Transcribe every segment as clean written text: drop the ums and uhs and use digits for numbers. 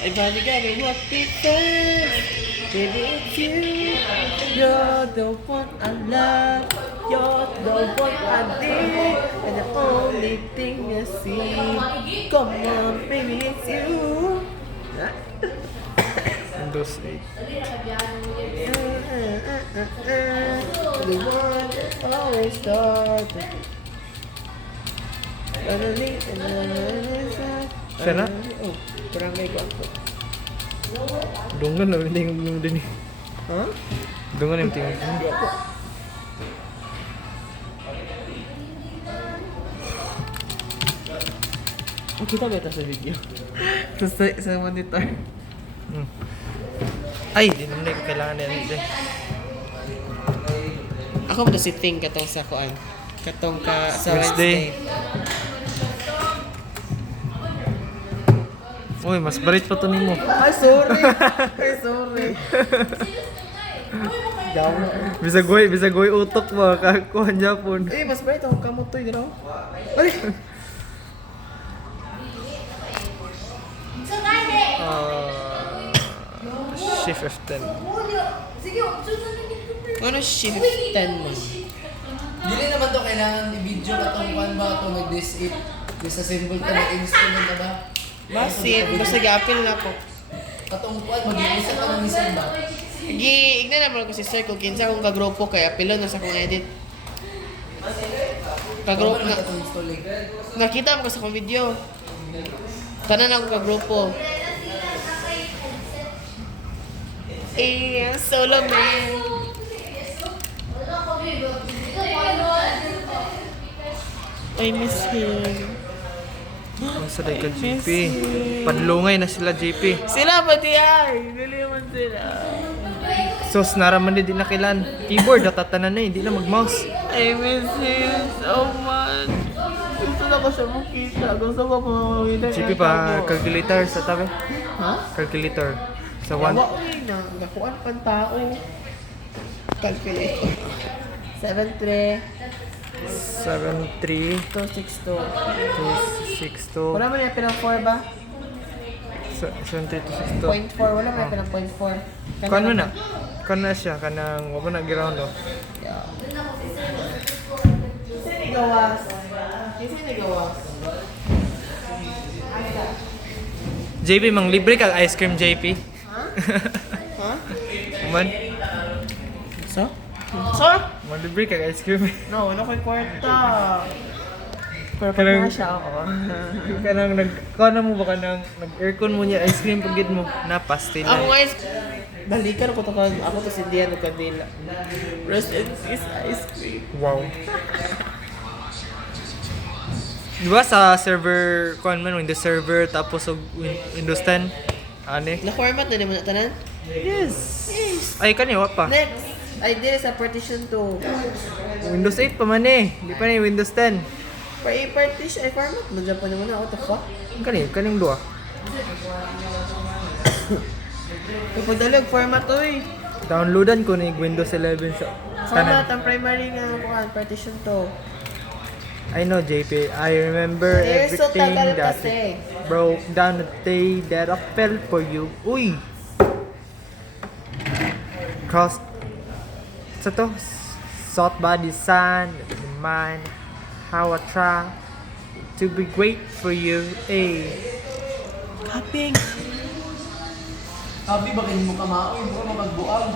Ay, bali ka rin what pieces. Baby, it's you. You're the one I love. You're the one I need. And the only thing I see. Come on, baby, it's you. Windows 8. The one that always starts. Siya na? Oh, barangay ko ako. Dungan na, hindi yung din eh. Ha? Dungan yung tingin. Hindi ako. Oh, kita ba ito sa video? sa monitor. Hmm. Ay, di naman ko kailangan na yan. Ako mo si Ting katong sa kuan. Katong ka sa Wednesday. Uy, mas barit pa to nimo. Ay, sorry. Ay, sorry. Bisagoy utok mo, kakuhan Japon. Eh, mas bright ako kamutoy, gano'n. Ay! Shift F10. Ano shift 10 mo? Dili naman to kailangan i-video ka tong one ba ito disassemble ka ng instrument na ba? Basit, basta gapil na ako. Katong kuan mag-iisa ka ng isang ba? Ignan naman ko si Sir kung kinsa akong kagrupo kaya pilo na sa akong edit. Kagrupo Ano na. katong installing? Nakita mo ko sa akong video. Tanan akong kagrupo. Eh, solo man. I miss him. Ang saday ka, JP. Padlungay na sila, JP. Sila ba ay? Dili man sila. Sos, naraman din na kailan. Keyboard, natatanan na, hindi na mag-mouse. I miss him so much. Gusto na ko siya makita. Gusto ko pamamawin na. JP pa, calculator sa tabi. Ha? Calculator. Sa one. Yawa ko na. Nakuan pang tao. Calculate. 7-3. 7-3. 2-6-2. 2-6-2. Wala mo na yung pinang 4 ba? 7-3-2-6-2. 0.4. Wala mo yung pinang 0.4. Kuan mo na. Kuan na siya, kanang, wala na ground o. Yeah. Gawas. Kasi nagawas. JP, mang libre ka ice cream, JP. Ha? Ha? Man, So? Sir? mang libre ka ice cream. No, wala ko'y kwarta. Pero pag Kanang- na siya ako. Kanang kuan na mo ba kanang nag-aircon mo niya ice cream pagid mo na pastel. Ako guys, balikan ko to kag ako to si Dian ug Kadila. Rest in peace ice cream. Wow. Diba sa server, kuan man, Windows Server, tapos og Windows 10? Ani? Na-format na naman na tanan? Yes. Yes. Ay, kaniwa pa. Next, I did sa partition 2. Windows 8 pa man eh. Di pa ni Windows 10. For a partition, ay format mo dyan pa naman na. What the fuck? Kaning duwa. Pagdalag, format to eh. Downloadan ko ni Windows 11 sa Format tanan. ang primary nga kuhan, partition 2. I know, JP. I remember They're so everything tagal that kasi. broke down the day that I fell for you. Uy! Cross... Sa to? Sought by the sun, the mind, how I try to be great for you. Eh. Kaping! Sabi ba kayo mo kamao? Hindi ko magbuang.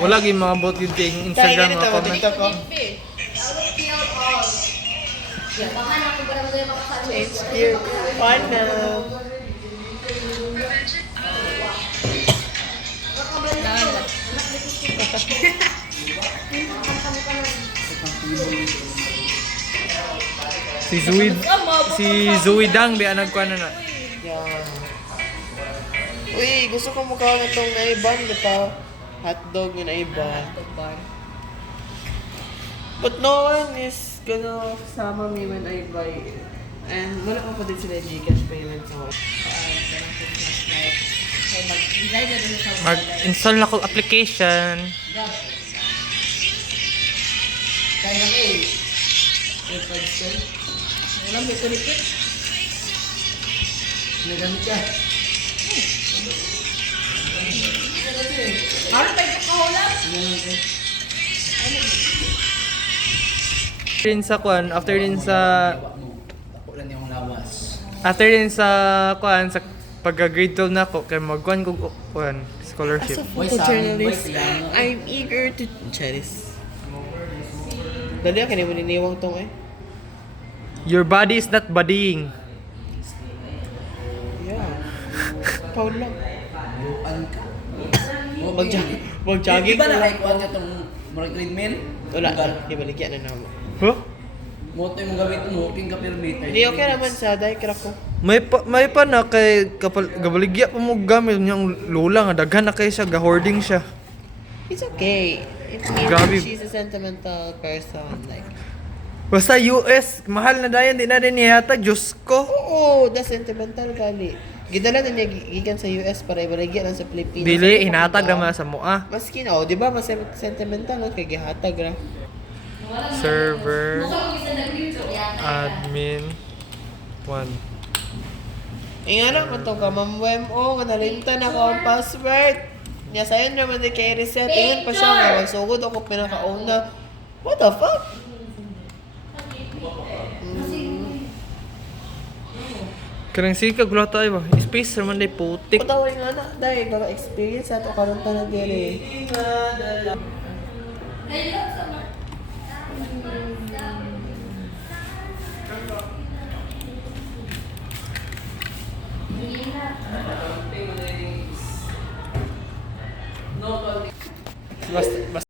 Wala yung mga bot yung ting Instagram mga comment. ko. Change here. Fun na. Si Zoe Dang di anag ko na. Yan. Uy, gusto ko mukha na itong naiban. Bata, hotdog na naiban. But no one is gonna sama me when I buy it. And wala pa din sila Gcash payment so Mag-install na ko application. Kaya na eh. Alam mo ito ni Kit? Nagamit ka. Ano tayo kahulap? After din sa Ako lang yung lawas. sa pagka-grade 12 na ako, kaya magkuhan ko kuhan, As scholarship. a Boy, photojournalist, boy, kailangan. I'm eager to... Charis. Dali ka mo niniwang tong eh. Your body is not bodying. Yeah. Paul lang. Luan ka. Mag-jogging Di ba ko lang. nakaikuan ka itong murag treatment? Wala, ibaligyan na naman. Huh? Moto yung mga gamit mo, walking ka per meter. Hindi, okay naman siya. Dahil crack ko. May pa na kay gabaligya pa mo gamit niyang lola nga daghan na kay siya ga-hoarding siya. It's okay. It means Grabe. she's a sentimental person. Like, Basta US, mahal na dayon di na din ihatag, Diyos ko. oo, the sentimental gali. Gidala na niya gikan sa US para ibaligyan lang sa Pilipinas. Dili hinatag naman sa mua. Maski na, di ba? Mas sentimental lang kay gihatag ra. Server admin 1. Nga lang man to ka, Ma'am Wemo, nga nalimtan ako ang password. Niya sayon naman di kay reset. Ingan pa siya nga, magsugod ako pinakauna. What the fuck? Karang sige gulo tayo ba? Space naman day putik. Pataway nga na, dahil baka experience ato karon pa na diri. I love summer.